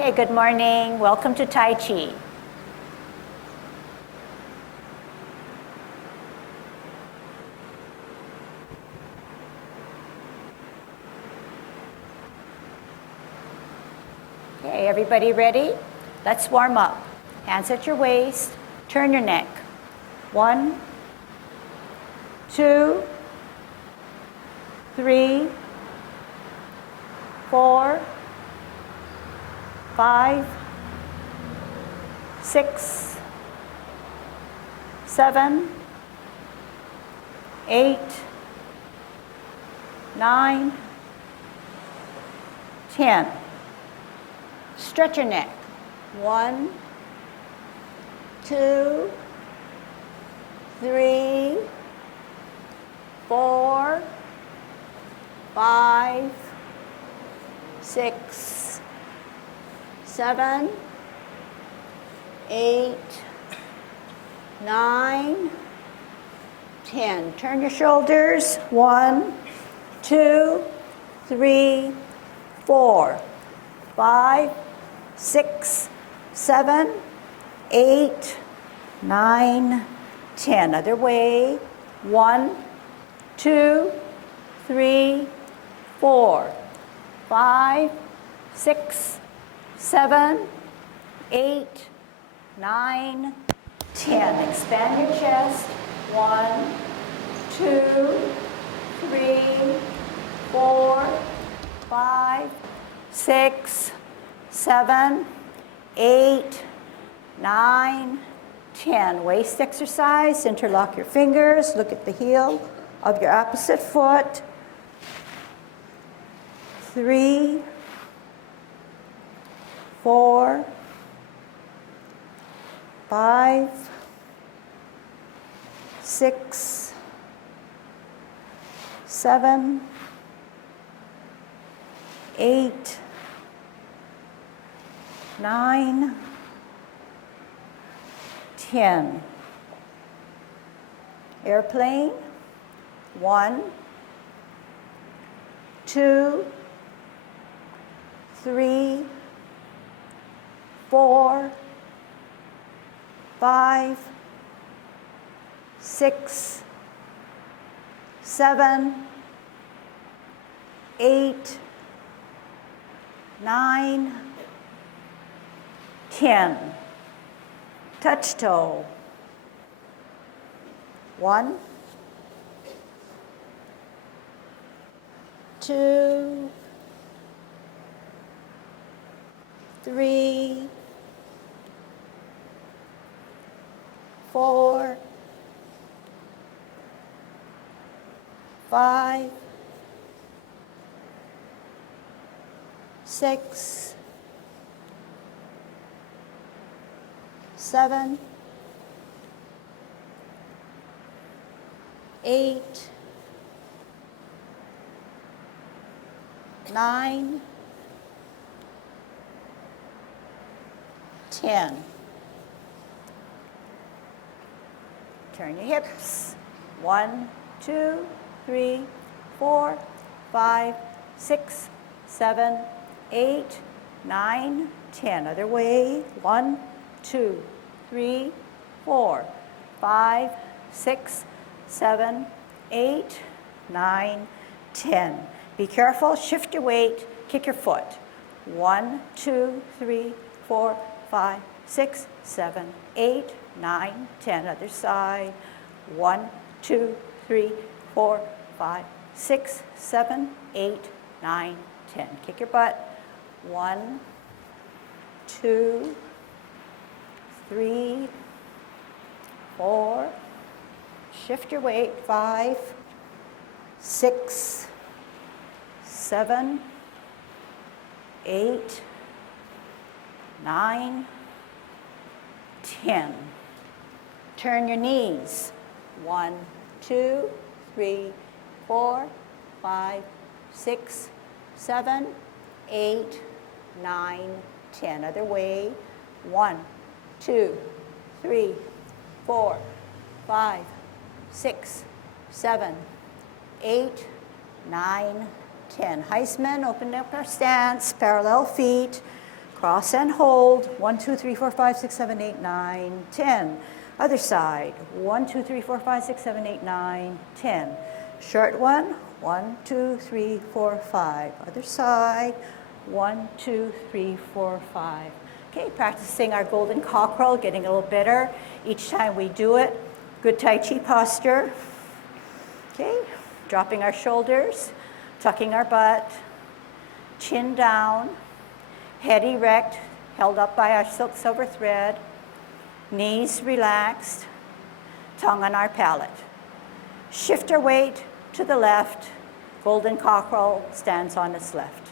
Okay, good morning. Welcome to Tai Chi. Okay, everybody ready? Let's warm up. Hands at your waist, turn your neck. 1, 2, 3, 4, 5, 6, 7, 8, 9, 10. Stretch your neck. 1, 2, 3, 4, 5, 6, 7, 8, 9, 10. Turn your shoulders. 1, 2, 3, 4, 5, 6, 7, 8, 9, 10. Other way. 1, 2, 3, 4, 5, 6, 7, 8, 9, 10. Expand your chest. 1, 2, 3, 4, 5, 6, 7, 8, 9, 10. Waist exercise. Interlock your fingers. Look at the heel of your opposite foot. 3, 4, 5, 6, 7, 8, 9, 10. Airplane. 1, 2, 3, 4, 5, 6, 7, 8, 9, 10. Touch toe. 1, 2, 3, 4, 5, 6, 7, 8, 9, 10. Turn your hips. 1, 2, 3, 4, 5, 6, 7, 8, 9, 10. Other way. 1, 2, 3, 4, 5, 6, 7, 8, 9, 10. Be careful. Shift your weight. Kick your foot. 1, 2, 3, 4, 5, 6, 7, 8, 9, 10. Other side. 1, 2, 3, 4, 5, 6, 7, 8, 9, 10. Kick your butt. 1, 2, 3, 4. Shift your weight. 5, 6, 7, 8, 9, 10. Turn your knees. 1, 2, 3, 4, 5, 6, 7, 8, 9, 10. Other way. 1, 2, 3, 4, 5, 6, 7, 8, 9, 10. Heisman, open up our stance, parallel feet. Cross and hold. 1, 2, 3, 4, 5, 6, 7, 8, 9, 10. Other side. 1, 2, 3, 4, 5, 6, 7, 8, 9, 10. Short one. 1, 2, 3, 4, 5. Other side. 1, 2, 3, 4, 5. Okay, practicing our golden cockerel, getting a little better each time we do it. Good Tai Chi posture. Okay, dropping our shoulders, tucking our butt, chin down, head erect, held up by our silk silver thread, knees relaxed, tongue on our palate. Shift our weight to the left, golden cockerel stands on its left.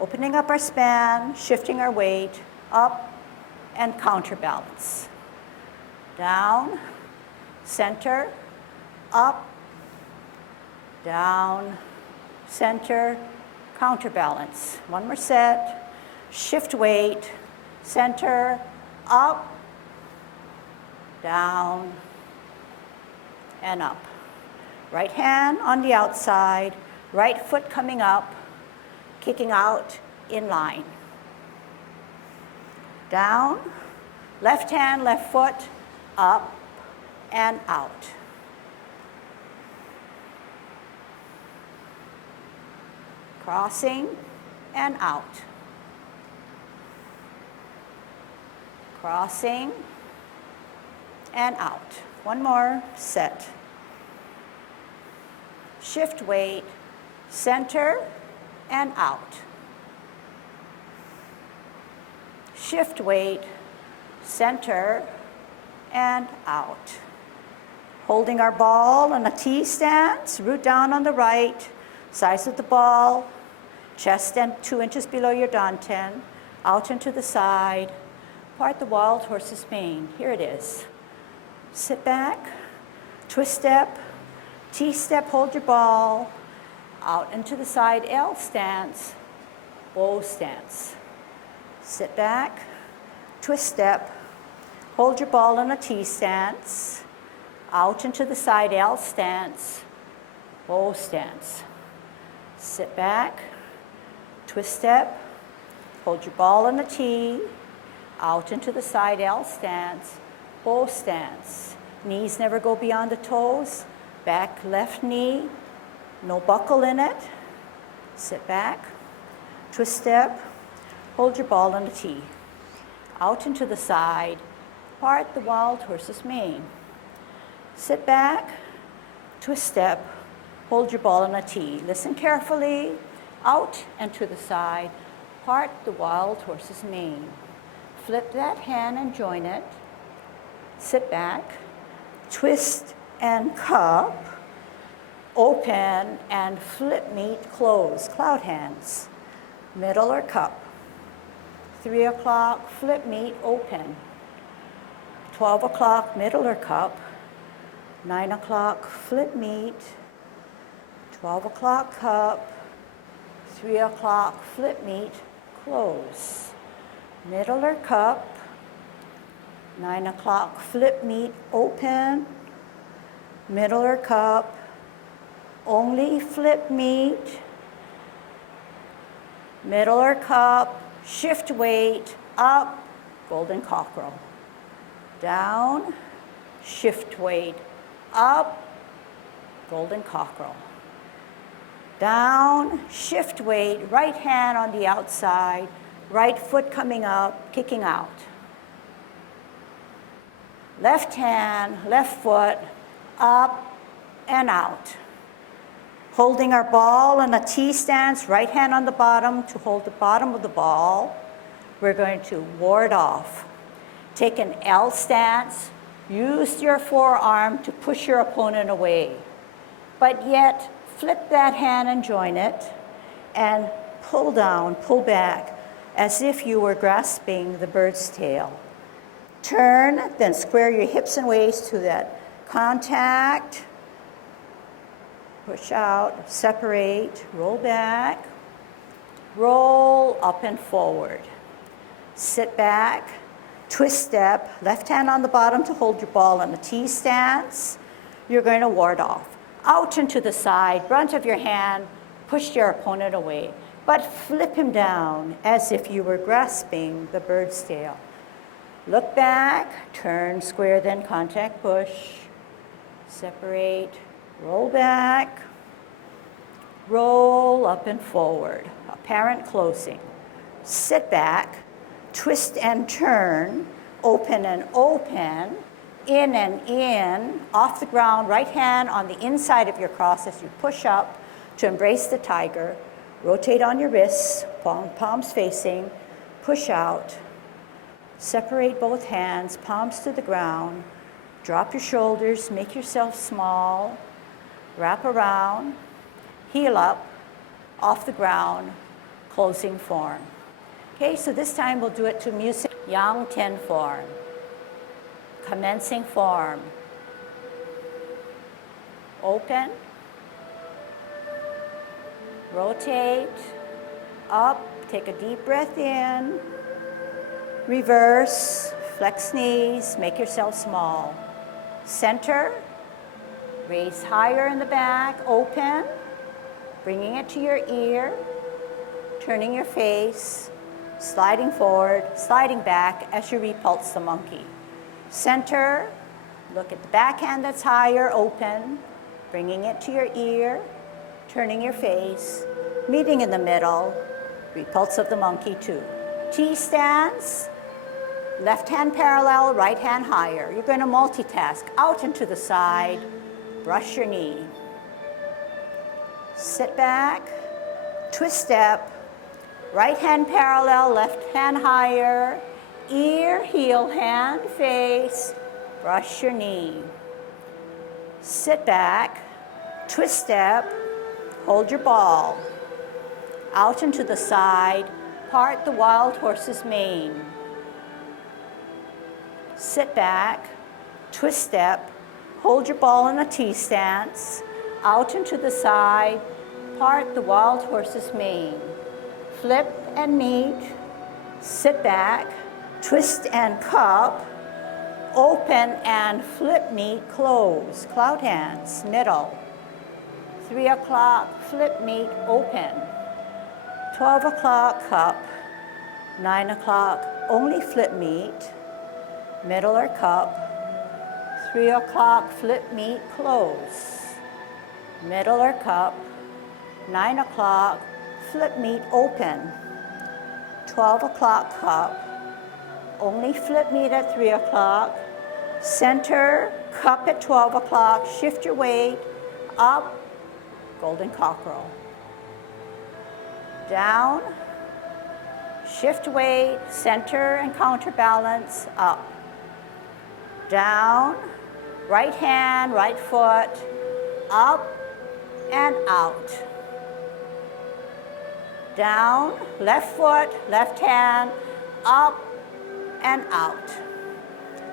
Opening up our span, shifting our weight, up and counterbalance. Down, center, up, down, center, counterbalance. One more set. Shift weight, center, up, down, and up. Right hand on the outside, right foot coming up, kicking out in line. Down, left hand, left foot, up and out. Crossing and out. Crossing and out. One more set. Shift weight, center and out. Shift weight, center and out. Holding our ball in a T stance, root down on the right, size of the ball, chest and 2 inches below your dantian, out and to the side, part the wild horse's mane. Here it is. Sit back, twist step, T step, hold your ball, out and to the side, L stance, bow stance. Sit back, twist step, hold your ball in a T stance, out and to the side, L stance, bow stance. Sit back, twist step, hold your ball in a T, out and to the side, L stance, bow stance. Knees never go beyond the toes, back left knee, no buckle in it. Sit back, twist step, hold your ball in a T. Out and to the side, part the wild horse's mane. Sit back, twist step, hold your ball in a T. Listen carefully, out and to the side, part the wild horse's mane. Flip that hand and join it. Sit back, twist and cup, open and flip meet, close, cloud hands, middle or cup. 3 o'clock, flip meet, open. 12 o'clock, middle or cup. 9 o'clock, flip meet. 12 o'clock, cup. 3 o'clock, flip meet, close. Middle or cup. 9 o'clock, flip meet, open. Middle or cup. Only flip meet. Middle or cup. Shift weight, up, golden cockerel. Down, shift weight, up, golden cockerel. Down, shift weight, right hand on the outside, right foot coming up, kicking out. Left hand, left foot, up and out. Holding our ball in a T stance, right hand on the bottom to hold the bottom of the ball. We're going to ward off. Take an L stance. Use your forearm to push your opponent away. But yet, flip that hand and join it. And pull down, pull back, as if you were grasping the bird's tail. Turn, then square your hips and waist to that contact. Push out, separate, roll back, roll up and forward. Sit back, twist step, left hand on the bottom to hold your ball in a T stance. You're going to ward off. Out and to the side, brunt of your hand, push your opponent away. but flip him down as if you were grasping the bird's tail. Look back, turn square, then contact push. Separate, roll back, roll up and forward. Apparent closing. Sit back, twist and turn, open and open, in and in, off the ground, right hand on the inside of your cross as you push up to embrace the tiger. Rotate on your wrists, palms facing, push out. Separate both hands, palms to the ground. Drop your shoulders, make yourself small. Wrap around, heel up, off the ground, closing form. Okay, so this time we'll do it to music. Yang Tian form. Commencing form. Open. Rotate. Up. Take a deep breath in. Reverse. Flex knees. Make yourself small. Center. Raise higher in the back. Open. Bringing it to your ear. Turning your face. Sliding forward, sliding back as you repulse the monkey. Center, look at the back hand that's higher, open, bringing it to your ear, turning your face, meeting in the middle, repulse of the monkey 2. T stance, left hand parallel, right hand higher. You're going to multitask, out and to the side, brush your knee. Sit back, twist step, right hand parallel, left hand higher, ear, heel, hand, face, brush your knee. Sit back, twist step, hold your ball. Out and to the side, part the wild horse's mane. Sit back, twist step, hold your ball in a T stance. Out and to the side, part the wild horse's mane. Flip and meet, sit back, twist and cup, open and flip meet, close, cloud hands, middle. 3 o'clock, flip meet, open. 12 o'clock, cup. 9 o'clock, only flip meet, middle or cup. 3 o'clock, flip meet, close, middle or cup. 9 o'clock, flip meet, open. 12 o'clock, cup. Only flip meet at 3 o'clock. Center, cup at 12 o'clock. Shift your weight, up, golden cockerel. Down, shift weight, center and counterbalance, up. Down, right hand, right foot, up and out. Down, left foot, left hand, up and out.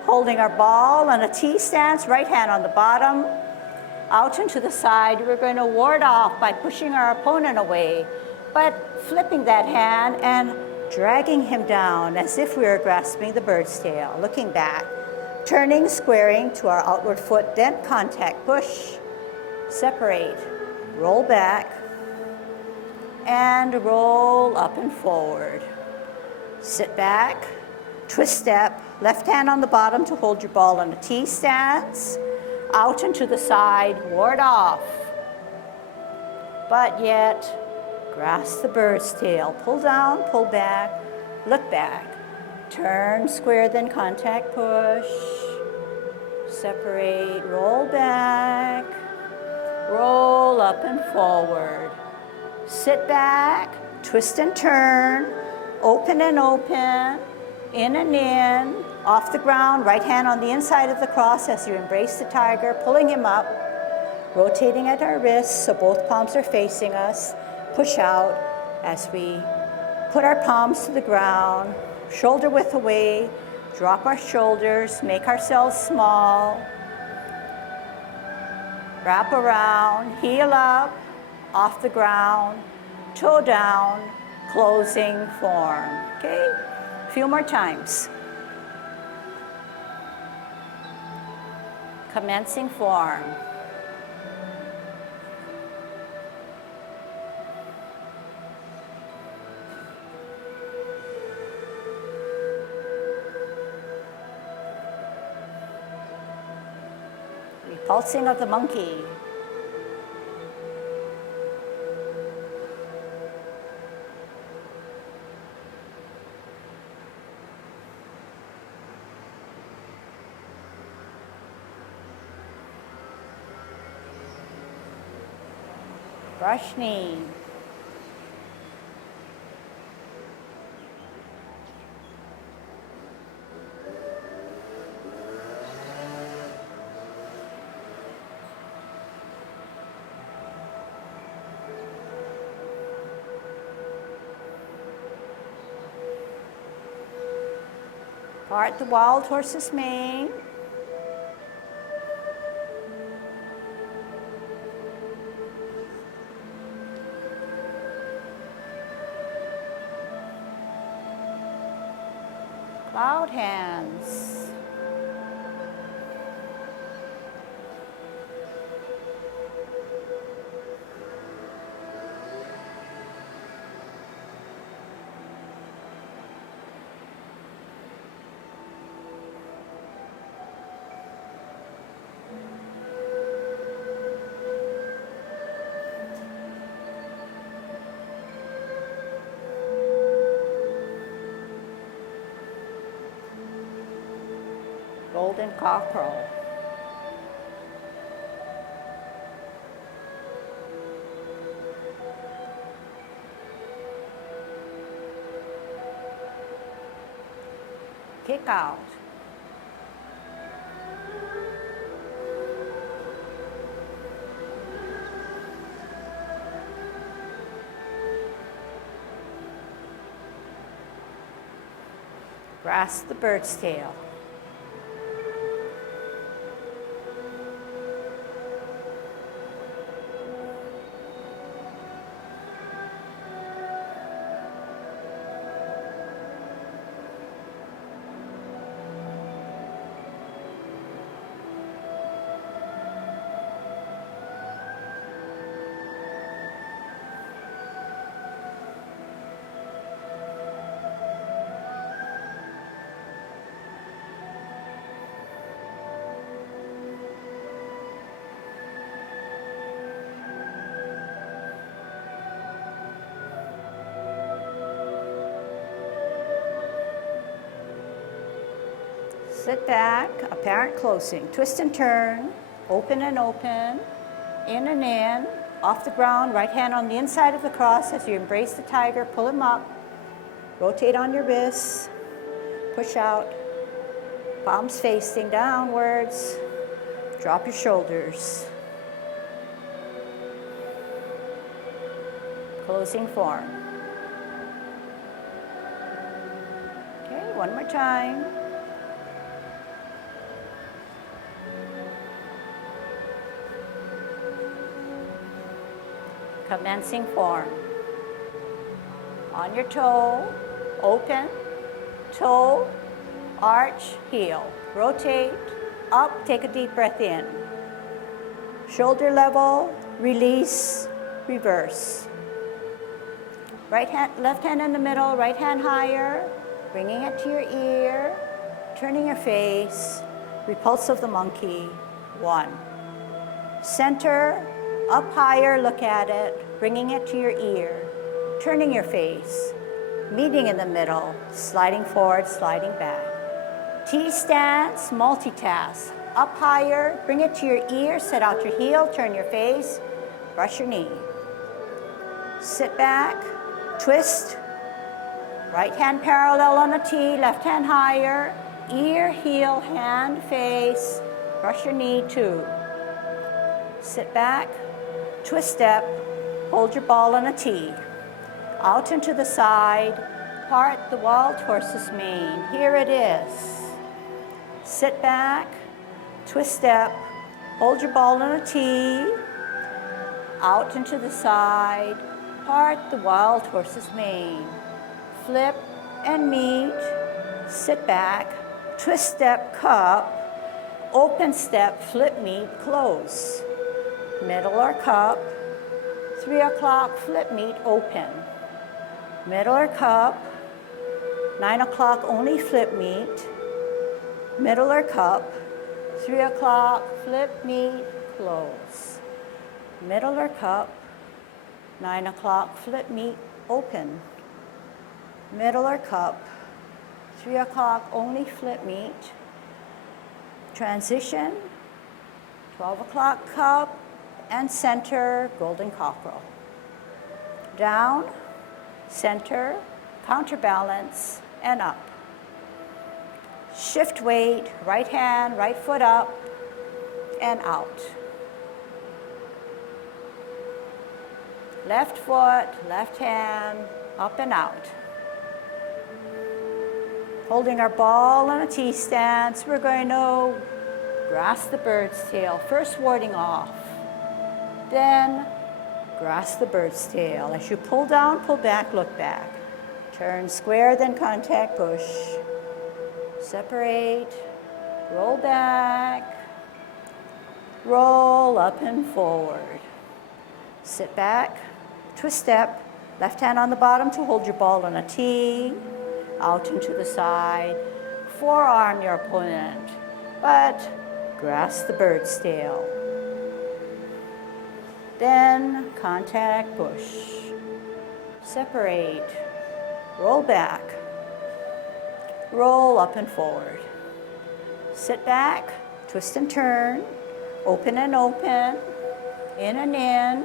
Holding our ball in a T stance, right hand on the bottom, out and to the side. We're going to ward off by pushing our opponent away, but flipping that hand and dragging him down as if we were grasping the bird's tail. Looking back, turning, squaring to our outward foot, dent, contact, push, separate, roll back, and roll up and forward. Sit back, twist step, left hand on the bottom to hold your ball in a T stance, out and to the side, ward off, but yet grasp the bird's tail. Pull down, pull back, look back, turn square, then contact, push, separate, roll back, roll up and forward. Sit back, twist and turn, open and open, in and in, off the ground, right hand on the inside of the cross as you embrace the tiger, pulling him up, rotating at our wrists so both palms are facing us, push out as we put our palms to the ground, shoulder width away, drop our shoulders, make ourselves small, wrap around, heel up, off the ground, toe down, closing form. Okay, a few more times. Commencing form. Pulsing of the monkey. Brush knee. Part the wild horse's mane. Cloud hands. Golden cockerel. Kick out. Grasp the bird's tail. Sit back, apparent closing. Twist and turn, open, in and in, off the ground, right hand on the inside of the cross as you embrace the tiger, pull him up, rotate on your wrists, push out, palms facing downwards, drop your shoulders. Closing form. Okay, one more time. Commencing form. On your toe, open, toe, arch, heel. Rotate, up, take a deep breath in. Shoulder level, release, reverse. Right hand, left hand in the middle, right hand higher, bringing it to your ear, turning your face, repulse of the monkey, 1. Center, up higher, look at it, bringing it to your ear, turning your face, meeting in the middle, sliding forward, sliding back. T stance, multitask. Up higher, bring it to your ear, set out your heel, turn your face, brush your knee. Sit back, twist, right hand parallel on a T, left hand higher, ear, heel, hand, face, brush your knee, 2. Sit back, twist step, hold your ball on a T. Out and to the side, part the wild horse's mane. Here it is. Sit back, twist step, hold your ball on a T. Out and to the side, part the wild horse's mane. Flip and meet, sit back, twist step, cup, open step, flip meet, close. Middle or cup, 3 o'clock, flip meet, open. Middle or cup, 9 o'clock, only flip meet. Middle or cup, 3 o'clock, flip, meet, close. Middle or cup. 9 o'clock, flip, meet, open. Middle or cup. 3 o'clock, only flip, meet. Transition. 12 o'clock, cup and center, golden cockerel. Down, center, counterbalance, and up. Shift weight, right hand, right foot up, and out. Left foot, left hand, up and out. Holding our ball in a T stance, we're going to grasp the bird's tail, first warding off. Then grasp the bird's tail. As you pull down, pull back, look back. Turn square, then contact, push. Separate, roll back, roll up and forward. Sit back, twist step, left hand on the bottom to hold your ball in a T, out and to the side. Forearm your opponent, but grasp the bird's tail. Then contact, push. Separate, roll back, roll up and forward. Sit back, twist and turn, open and open, in and in,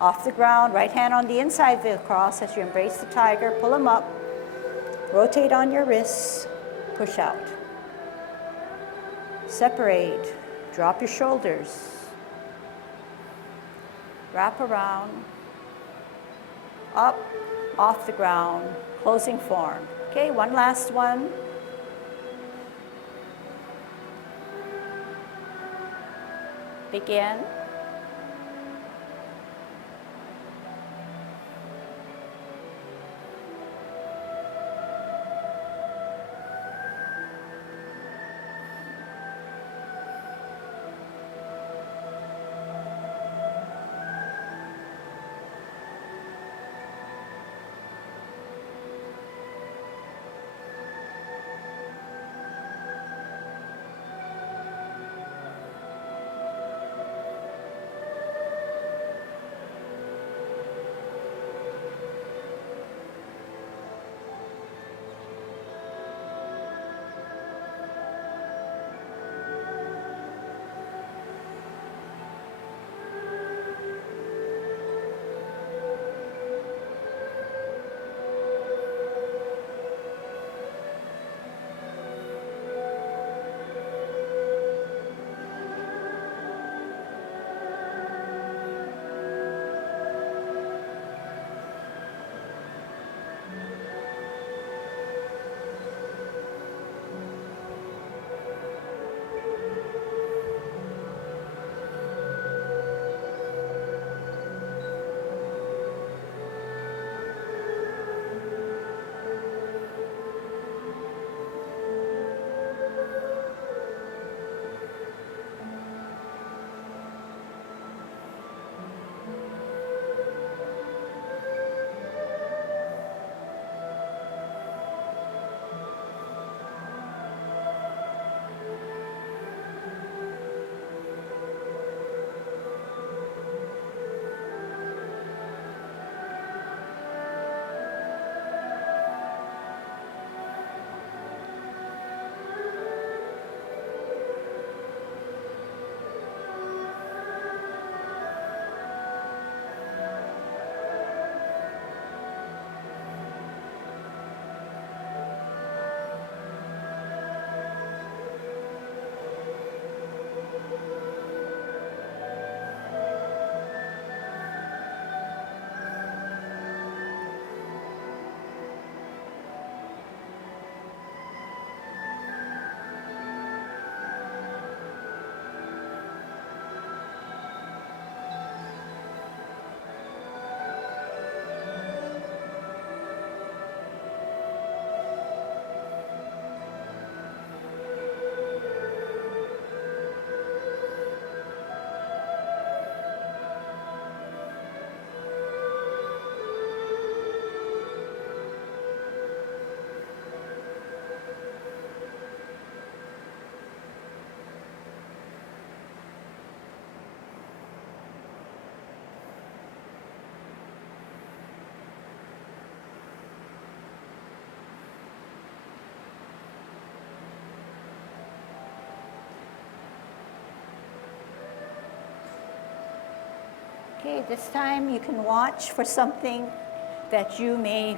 off the ground, right hand on the inside of the cross as you embrace the tiger, pull them up, rotate on your wrists, push out. Separate, drop your shoulders, wrap around, up, off the ground, closing form. Okay, one last one. Begin. Okay, this time you can watch for something that you may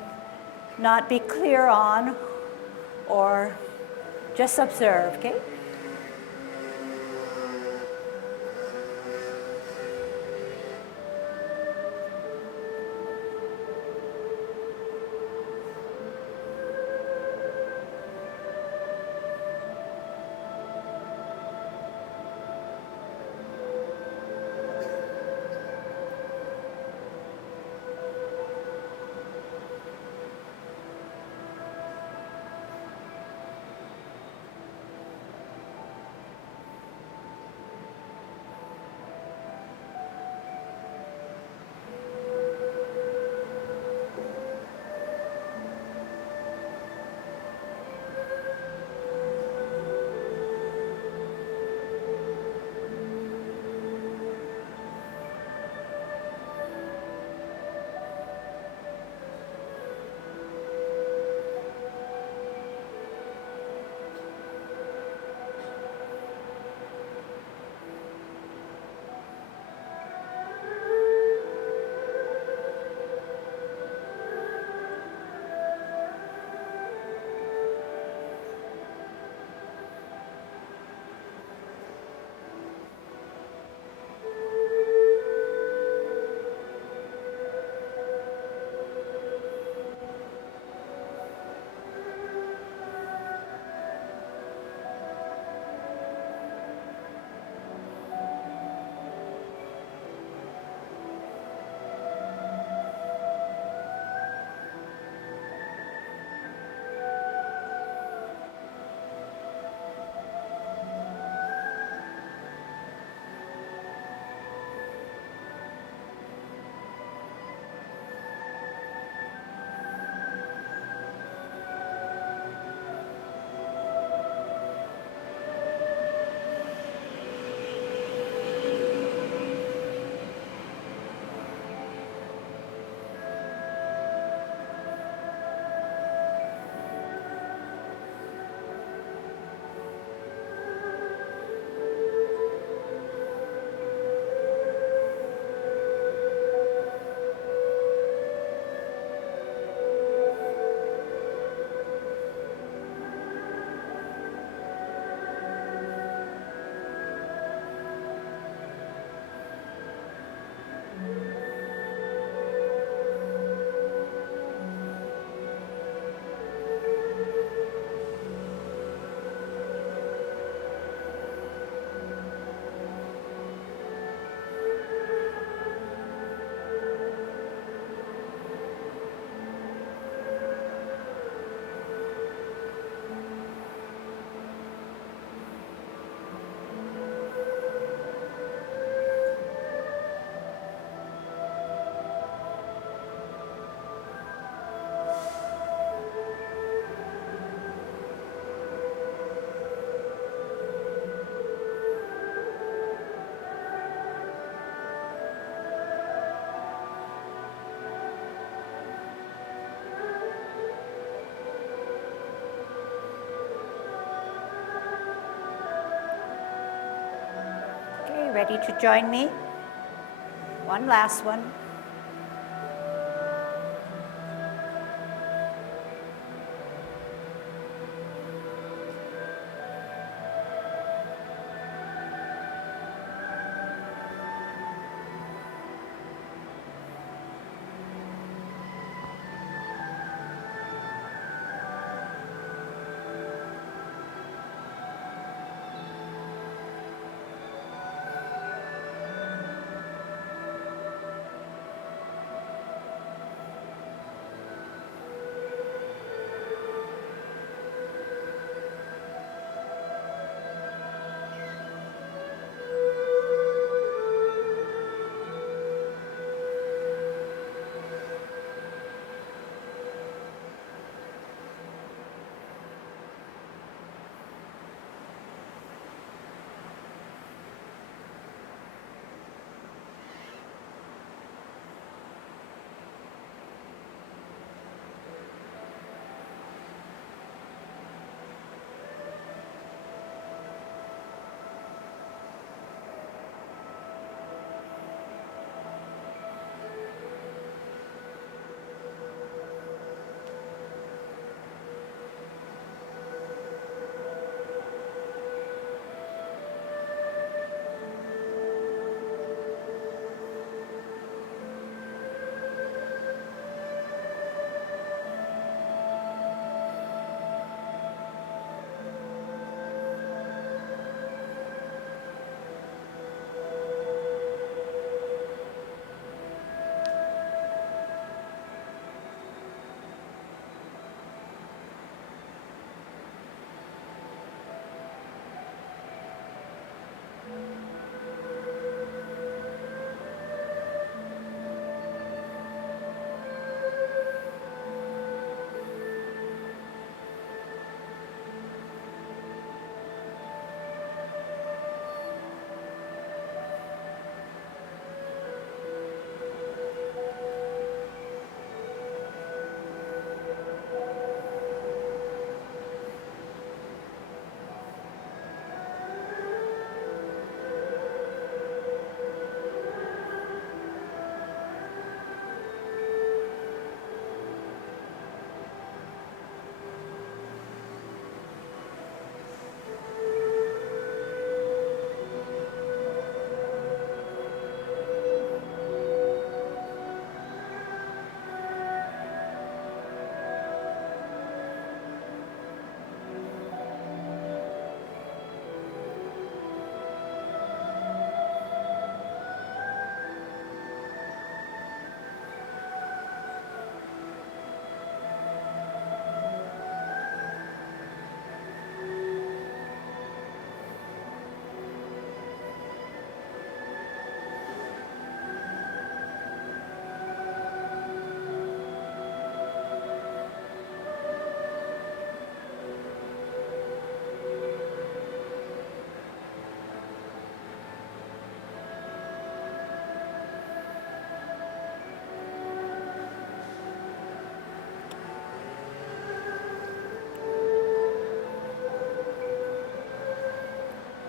not be clear on, or just observe, okay? Okay, ready to join me? One last one.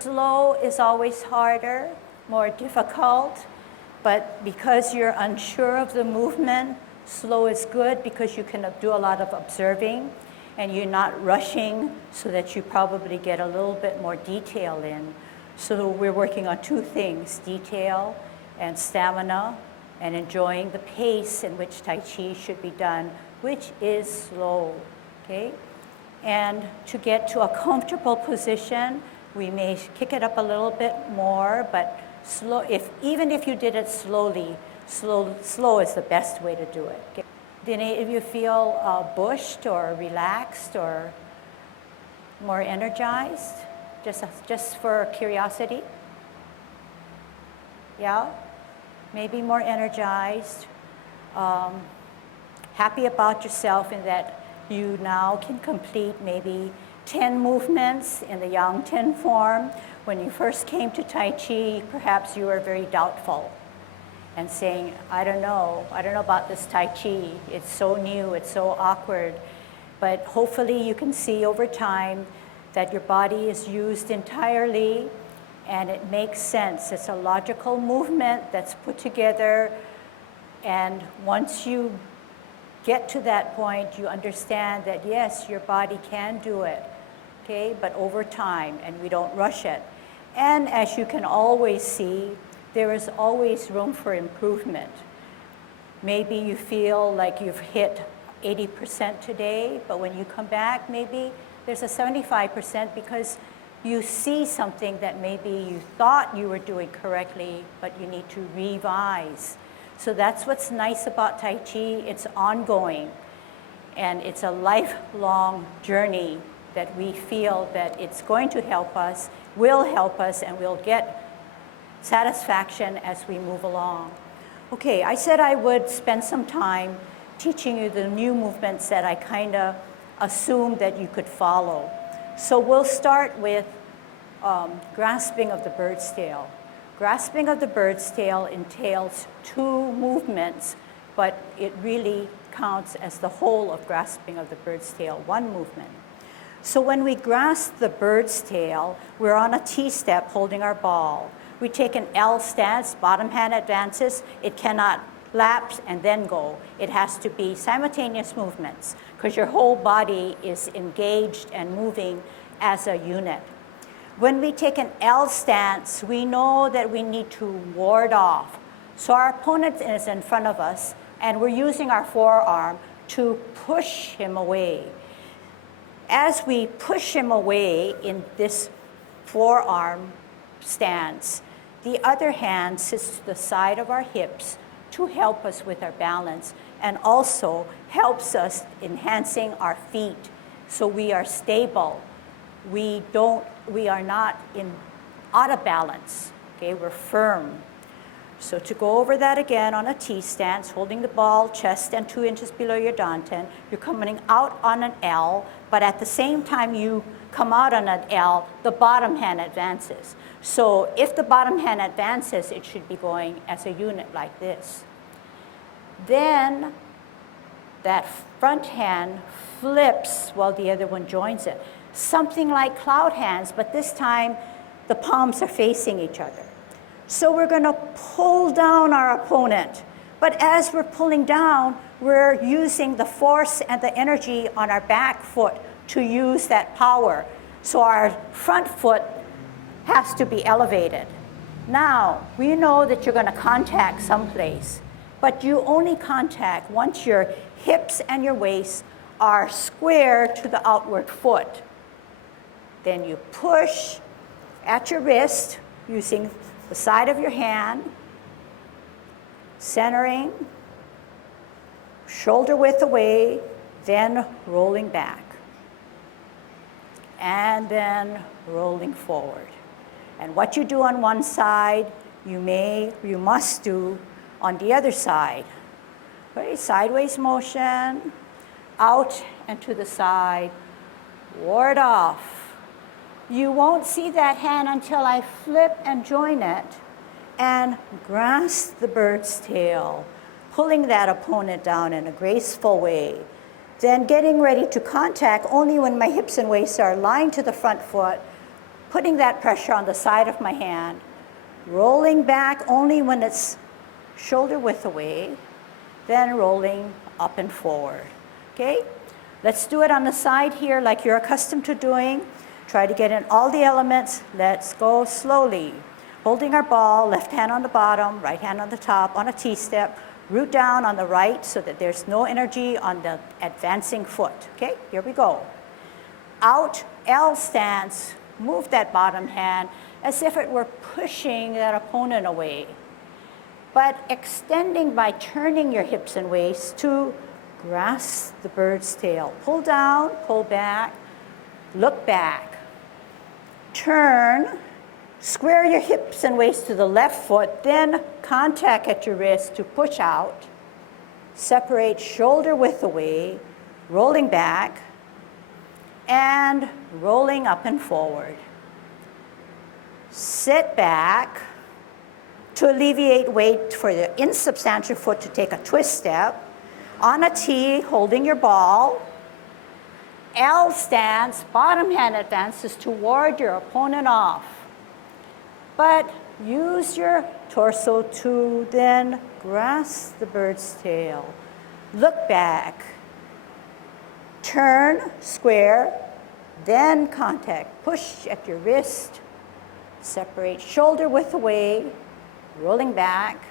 slow is always harder, more difficult, but because you're unsure of the movement, slow is good because you can do a lot of observing and you're not rushing so that you probably get a little bit more detail in. So we're working on two things, detail and stamina, and enjoying the pace in which Tai Chi should be done, which is slow, okay? And to get to a comfortable position, we may kick it up a little bit more, but slow, even if you did it slowly, slow is the best way to do it. Okay? Did any of you feel bushed or relaxed or more energized? Just for curiosity? Yeah? Maybe more energized, happy about yourself in that you now can complete maybe 10 movements in the Yang 10 form. When you first came to Tai Chi, perhaps you were very doubtful and saying, I don't know about this Tai Chi. It's so new, it's so awkward. But hopefully you can see over time that your body is used entirely and it makes sense. It's a logical movement that's put together, and once you get to that point, you understand that yes, your body can do it, okay, but over time, and we don't rush it. And as you can always see, there is always room for improvement. Maybe you feel like you've hit 80% today, but when you come back, maybe there's a 75% because you see something that maybe you thought you were doing correctly, but you need to revise. So that's what's nice about Tai Chi. It's ongoing, and it's a lifelong journey that we feel that it's going to help us, will help us, and we'll get satisfaction as we move along. Okay, I said I would spend some time teaching you the new movements that I kind of assumed that you could follow. So we'll start with grasping of the bird's tail. Grasping of the bird's tail entails two movements, but it really counts as the whole of grasping of the bird's tail, one movement. So when we grasp the bird's tail, we're on a T-step holding our ball. We take an L stance, bottom hand advances. It cannot lapse and then go. It has to be simultaneous movements because your whole body is engaged and moving as a unit. When we take an L stance, we know that we need to ward off. So our opponent is in front of us, and we're using our forearm to push him away. As we push him away in this forearm stance, the other hand sits to the side of our hips to help us with our balance, and also helps us enhancing our feet so we are stable. We are not out of balance, okay? We're firm. So to go over that again on a T stance, holding the ball, chest and 2 inches below your dantian, you're coming out on an L, but at the same time you come out on an L, the bottom hand advances. So if the bottom hand advances, it should be going as a unit like this. Then that front hand flips while the other one joins it. Something like cloud hands, but this time the palms are facing each other. So we're going to pull down our opponent. But as we're pulling down, we're using the force and the energy on our back foot to use that power. So our front foot has to be elevated. Now, we know that you're going to contact someplace, but you only contact once your hips and your waist are square to the outward foot. Then you push at your wrist using the side of your hand, centering, shoulder width away, then rolling back. And then rolling forward. And what you do on one side, you must do on the other side. Okay, sideways motion, out and to the side, ward off. You won't see that hand until I flip and join it and grasp the bird's tail, pulling that opponent down in a graceful way. Then getting ready to contact only when my hips and waist are aligned to the front foot, putting that pressure on the side of my hand, rolling back only when it's shoulder width away, then rolling up and forward, okay? Let's do it on the side here like you're accustomed to doing. Try to get in all the elements. Let's go slowly. Holding our ball, left hand on the bottom, right hand on the top on a T-step, root down on the right so that there's no energy on the advancing foot, okay? Here we go. Out, L stance, move that bottom hand as if it were pushing that opponent away, but extending by turning your hips and waist to grasp the bird's tail. Pull down, pull back, look back. Turn, square your hips and waist to the left foot, then contact at your wrist to push out. Separate shoulder width away, rolling back, and rolling up and forward. Sit back to alleviate weight for the insubstantial foot to take a twist step. On a T, holding your ball. L stance, bottom hand advances toward your opponent off. But use your torso to then grasp the bird's tail. Look back. Turn, square, then contact. Push at your wrist. Separate shoulder width away. Rolling back.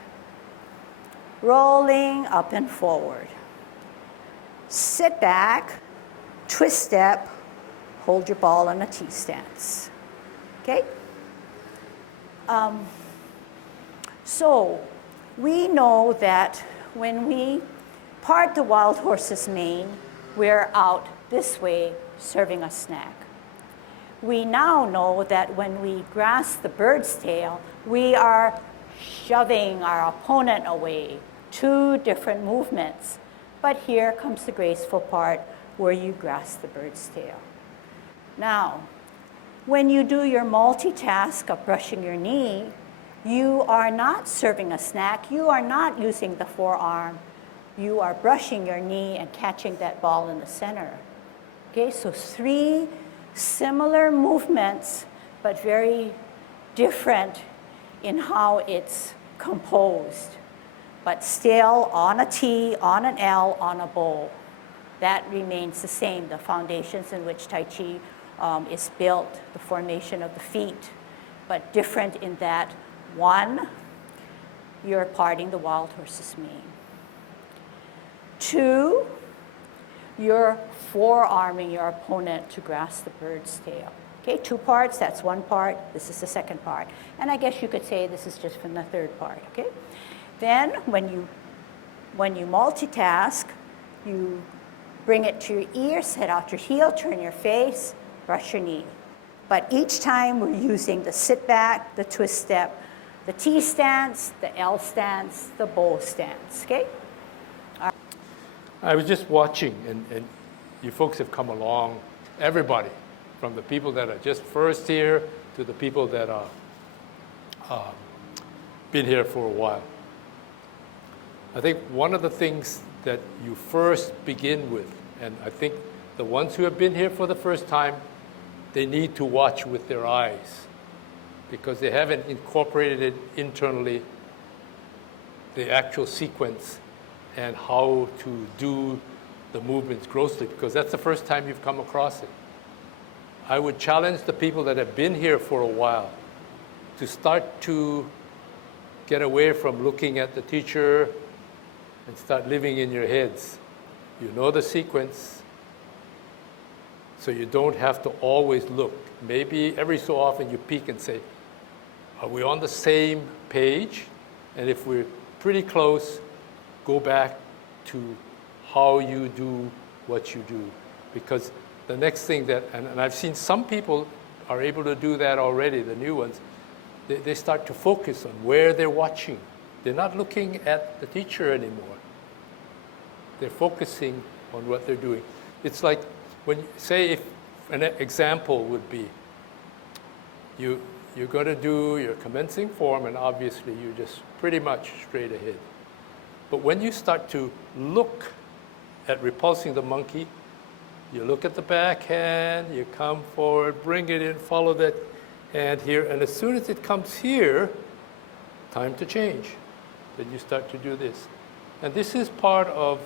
Rolling up and forward. Sit back, twist step, hold your ball in a T stance. Okay? So we know that when we part the wild horse's mane, we're out this way serving a snack. We now know that when we grasp the bird's tail, we are shoving our opponent away. Two different movements. But here comes the graceful part where you grasp the bird's tail. Now, when you do your multitask of brushing your knee, you are not serving a snack. You are not using the forearm. You are brushing your knee and catching that ball in the center. Okay, so three similar movements, but very different in how it's composed. But still on a T, on an L, on a bow. That remains the same, the foundations in which Tai Chi is built, the formation of the feet, but different in that, one, you're parting the wild horse's mane. Two, you're forearming your opponent to grasp the bird's tail. Okay, two parts, that's one part, this is the second part. And I guess you could say this is just from the third part, okay? Then when you multitask, you bring it to your ear, set out your heel, turn your face, brush your knee. But each time we're using the sit back, the twist step, the T stance, the L stance, the bow stance, okay? I was just watching, and you folks have come along, everybody, from the people that are just first here to the people that are been here for a while. I think one of the things that you first begin with, and I think the ones who have been here for the first time, they need to watch with their eyes because they haven't incorporated it internally, the actual sequence and how to do the movements grossly, because that's the first time you've come across it. I would challenge the people that have been here for a while to start to get away from looking at the teacher and start living in your heads. You know the sequence, so you don't have to always look. Maybe every so often you peek and say, are we on the same page? And if we're pretty close, go back to how you do what you do. Because the next thing that, and I've seen some people are able to do that already, the new ones, they start to focus on where they're watching. They're not looking at the teacher anymore. They're focusing on what they're doing. It's like when, say, if an example would be, you're going to do your commencing form, and obviously you're just pretty much straight ahead. But when you start to look at repulsing the monkey, you look at the backhand, you come forward, bring it in, follow that. and here. And as soon as it comes here, time to change. Then you start to do this. And this is part of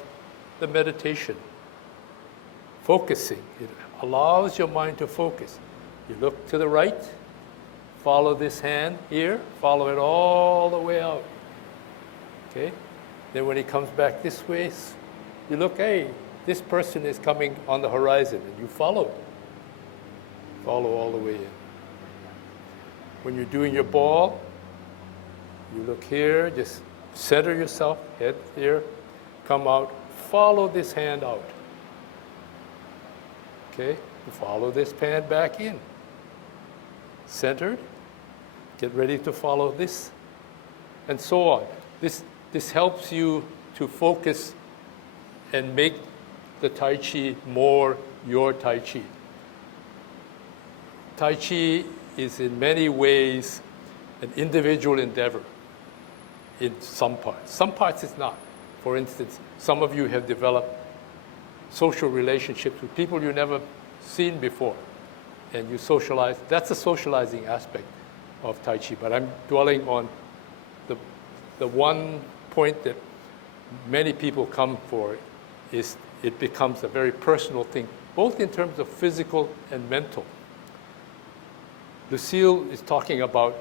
the meditation. Focusing. It allows your mind to focus. You look to the right, follow this hand here, follow it all the way out. Okay? Then when he comes back this way, you look, hey, this person is coming on the horizon, and you follow. Follow all the way in. When you're doing your ball, you look here, just center yourself, head here, come out, follow this hand out. Okay? Follow this hand back in. Centered, get ready to follow this, and so on. This helps you to focus and make the Tai Chi more your Tai Chi. Tai Chi is in many ways an individual endeavor in some parts. Some parts it's not. For instance, some of you have developed social relationships with people you've never seen before, and you socialize. That's a socializing aspect of Tai Chi, but I'm dwelling on the one point that many people come for is it becomes a very personal thing, both in terms of physical and mental. Lucille is talking about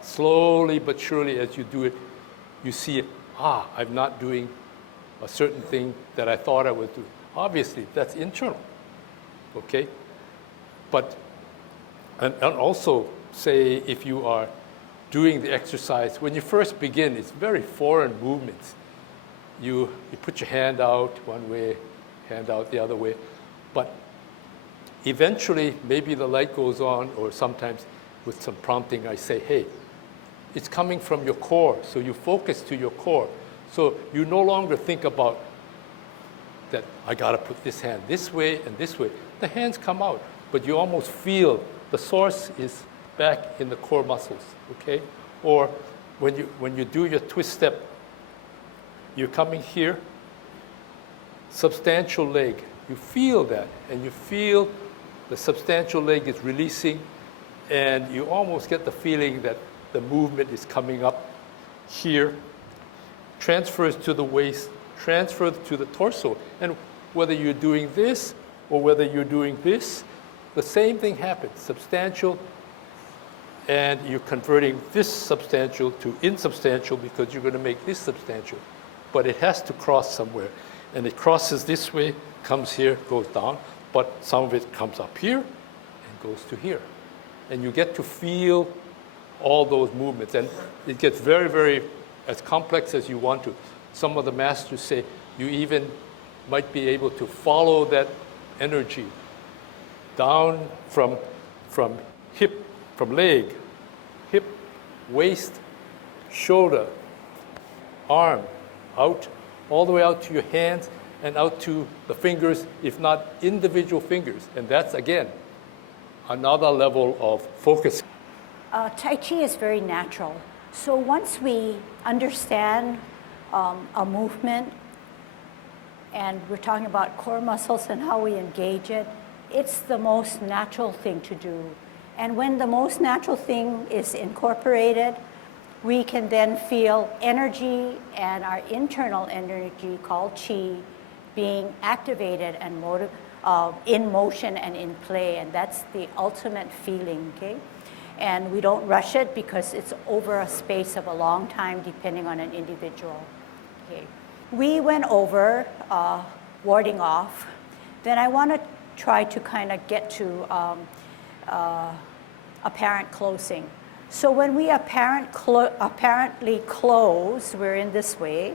slowly but surely as you do it, you see it, I'm not doing a certain thing that I thought I was doing. Obviously, that's internal, okay? But, and also say if you are doing the exercise, when you first begin, it's very foreign movements. You put your hand out one way, hand out the other way. But eventually, maybe the light goes on, or sometimes with some prompting, I say, hey, it's coming from your core. So you focus to your core. So you no longer think about that I got to put this hand this way and this way. The hands come out, but you almost feel the source is back in the core muscles, okay? Or when you do your twist step, you're coming here, substantial leg. You feel that, and you feel the substantial leg is releasing, and you almost get the feeling that the movement is coming up here, transfers to the waist, transfers to the torso. And whether you're doing this or whether you're doing this, the same thing happens, substantial, and you're converting this substantial to insubstantial because you're going to make this substantial. But it has to cross somewhere. And it crosses this way, comes here, goes down, but some of it comes up here and goes to here. And you get to feel all those movements. And it gets very, very as complex as you want to. Some of the masters say you even might be able to follow that energy down from hip, from leg, hip, waist, shoulder, arm, out, all the way out to your hands and out to the fingers, if not individual fingers. And that's, again, another level of focus. Tai Chi is very natural. So once we understand a movement, and we're talking about core muscles and how we engage it, it's the most natural thing to do. And when the most natural thing is incorporated, we can then feel energy and our internal energy called Qi being activated and in motion and in play. And that's the ultimate feeling, okay? And we don't rush it because it's over a space of a long time depending on an individual. Okay. We went over warding off. Then I want to try to kind of get to apparent closing. So when we apparently close, we're in this way.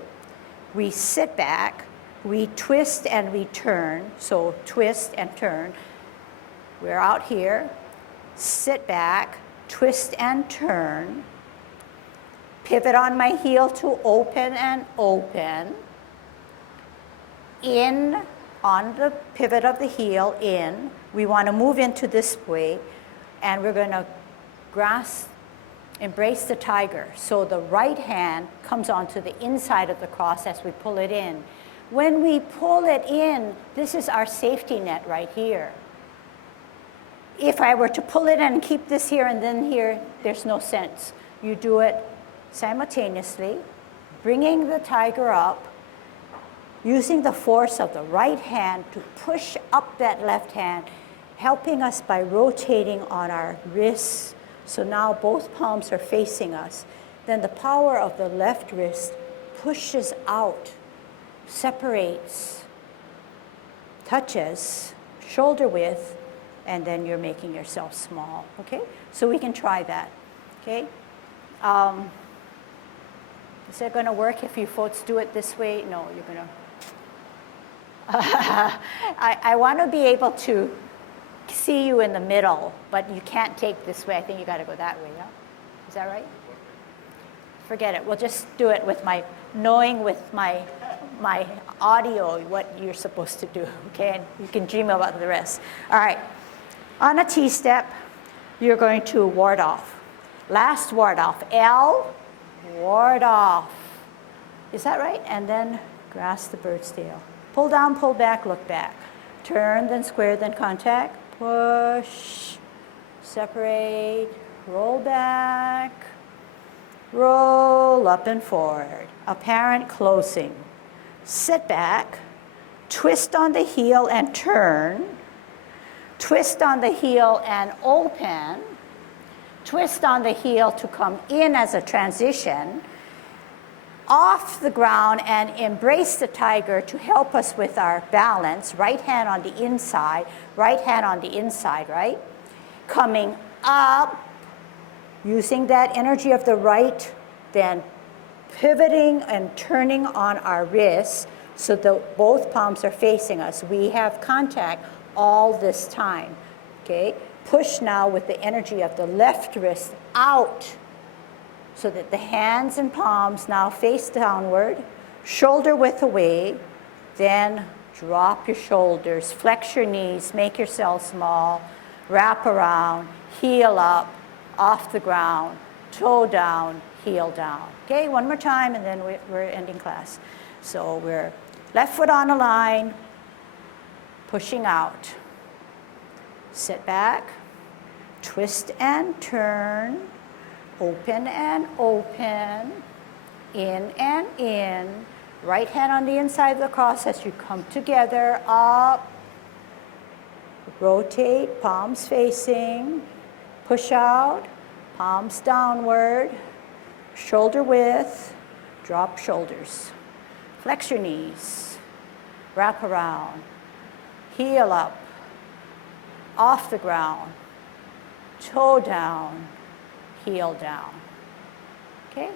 We sit back, we twist and we turn. So twist and turn. We're out here, sit back, twist and turn. Pivot on my heel to open and open. In on the pivot of the heel, in. We want to move into this way, and we're going to embrace the tiger. So the right hand comes onto the inside of the cross as we pull it in. When we pull it in, this is our safety net right here. if I were to pull it and keep this here and then here, there's no sense. You do it simultaneously, bringing the tiger up, using the force of the right hand to push up that left hand, helping us by rotating on our wrists. So now both palms are facing us. Then the power of the left wrist pushes out, separates, touches, shoulder width, and then you're making yourself small, okay? So we can try that, okay? Is it gonna work if you folks do it this way? No, you're gonna. I wanna be able to see you in the middle, but you can't take this way. I think you gotta go that way, yeah? Is that right? Forget it, we'll just do it with knowing with my audio what you're supposed to do, okay? And you can dream about the rest. All right, on a T-step, you're going to ward off. Last ward off, L, ward off. Is that right? And then grasp the bird's tail. Pull down, pull back, look back. Turn, then square, then contact. Push, separate, roll back, roll up and forward. Apparent closing. Sit back, twist on the heel and turn. Twist on the heel and open. Twist on the heel to come in as a transition. Off the ground and embrace the tiger to help us with our balance. Right hand on the inside, right hand on the inside, right? Coming up, using that energy of the right, then pivoting and turning on our wrists so that both palms are facing us. We have contact all this time, okay? Push now with the energy of the left wrist out so that the hands and palms now face downward, shoulder width away, then drop your shoulders, flex your knees, make yourself small, wrap around, heel up, off the ground, toe down, heel down. Okay, one more time and then we're ending class. So we're left foot on a line, pushing out. Sit back, twist and turn, open and open, in and in. Right hand on the inside of the cross as you come together, up, rotate, palms facing, push out, palms downward, shoulder width, drop shoulders. Flex your knees, wrap around, heel up, off the ground, toe down, heel down, okay?